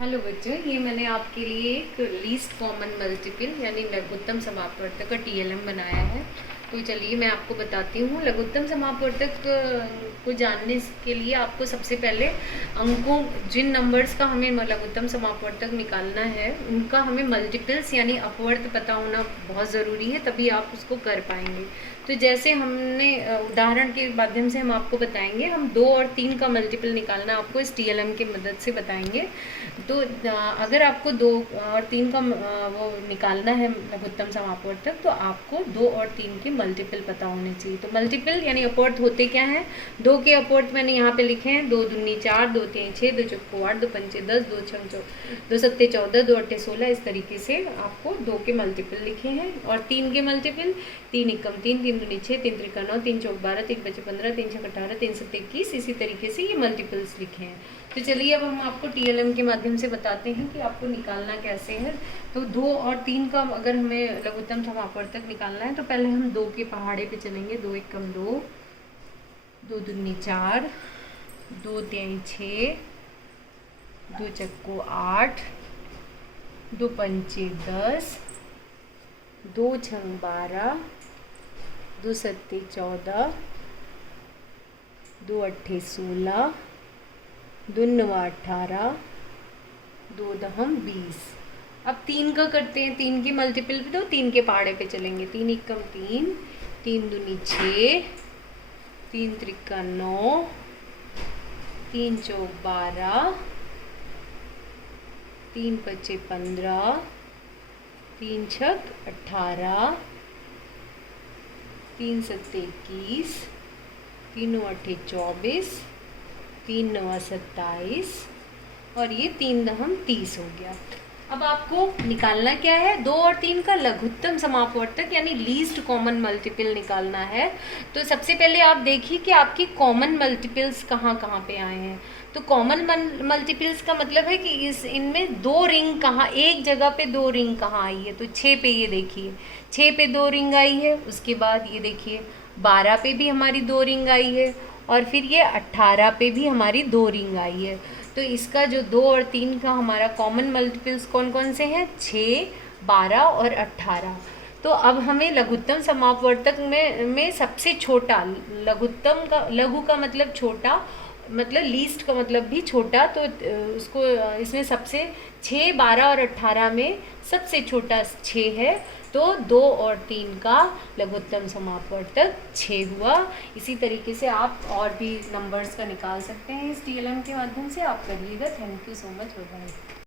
Hello बच्चों, ये मैंने आपके लिए एक लीस्ट कॉमन मल्टीपल यानी लघुत्तम समापवर्तक का टीएलएम बनाया है। तो चलिए मैं आपको बताती हूँ। लघुत्तम समापवर्तक को जानने के लिए आपको सबसे पहले अंकों, जिन नंबर्स का हमें लघुत्तम समापवर्तक निकालना है उनका हमें मल्टीपल्स यानी अपवर्त पता होना बहुत ज़रूरी है, तभी आप उसको कर पाएंगे। तो जैसे हमने उदाहरण के माध्यम से हम आपको बताएंगे, हम 2 और 3 का मल्टीपल निकालना आपको इस टीएलएम की मदद से बताएंगे। तो अगर आपको 2 और 3 का वो निकालना है लघुत्तम समापवर्तक, तो आपको 2 और 3 के मल्टीपल पता होने चाहिए। तो मल्टीपल यानी अपवर्त होते क्या हैं? 2 के अपवर्त मैंने यहाँ पे लिखे हैं 2 दूनी 4, 2 तीन 6, 2 चौको 8, 2 पंचे 10, 2 छम 2 सत्ते 14, 2 अट्ठे 16। इस तरीके से आपको 2 के मल्टीपल लिखे हैं। और 3 के मल्टीपल 3 एकम 3, 3 दूनी 6, 3 त्रिका 9, 3 चौक 12, 3 बचे 15, 3 छक 18, 3 सत्ते 21। इसी तरीके से ये मल्टीपल्स लिखे हैं। तो चलिए अब हम आपको टीएलएम के माध्यम से बताते हैं कि आपको निकालना कैसे है। तो 2 और 3 का अगर हमें लघुत्तम समापवर्तक निकालना है तो पहले हम 2 के पहाड़े पे चलेंगे। 2 एकम 2, 2 दूनी 4, 2 तीन 6, 2 चक्को 8, 2 पंचे 10, 2 छंग 12, 2 सत्ते 14, 2 अट्ठे 16, 2 नवा 18, 2 दहम 20। अब 3 का करते हैं। 3 की मल्टीपल पे, तो 3 के पहाड़े पे चलेंगे। 3 एकम 3, 3 दूनी 6, 3 त्रिका 9, 3 चौक 12, 3 पचे 15, 3 छक 18, 3 सत्ते 21, 3 अट्ठे 24, 3 नवा 27 और ये 3 दहम 30 हो गया। अब आपको निकालना क्या है? 2 और 3 का लघुत्तम समापवर्तक यानी लीस्ट कॉमन मल्टीपल निकालना है। तो सबसे पहले आप देखिए कि आपकी कॉमन मल्टीपल्स कहाँ कहाँ पे आए हैं। तो कॉमन मल्टीपल्स का मतलब है कि इनमें 2 रिंग कहाँ, एक जगह पे 2 रिंग कहाँ आई है। तो 6 पे ये देखिए 6 पे 2 रिंग आई है। उसके बाद ये देखिए 12 पे भी हमारी 2 रिंग आई है। और फिर ये 18 पे भी हमारी 2 रिंग आई है। तो इसका जो 2 और 3 का हमारा कॉमन मल्टीपल्स कौन कौन से हैं? 6, 12 और 18। तो अब हमें लघुत्तम समापवर्तक में सबसे छोटा, लघुत्तम का, लघु का मतलब छोटा, मतलब लीस्ट का मतलब भी छोटा। तो उसको इसमें सबसे 6, 12 और 18 में सबसे छोटा 6 है। तो 2 और 3 का लघुत्तम समापवर्तक 6 हुआ। इसी तरीके से आप और भी नंबर्स का निकाल सकते हैं इस टीएलएम के माध्यम से। आप करिएगा। Thank you so much. Bye.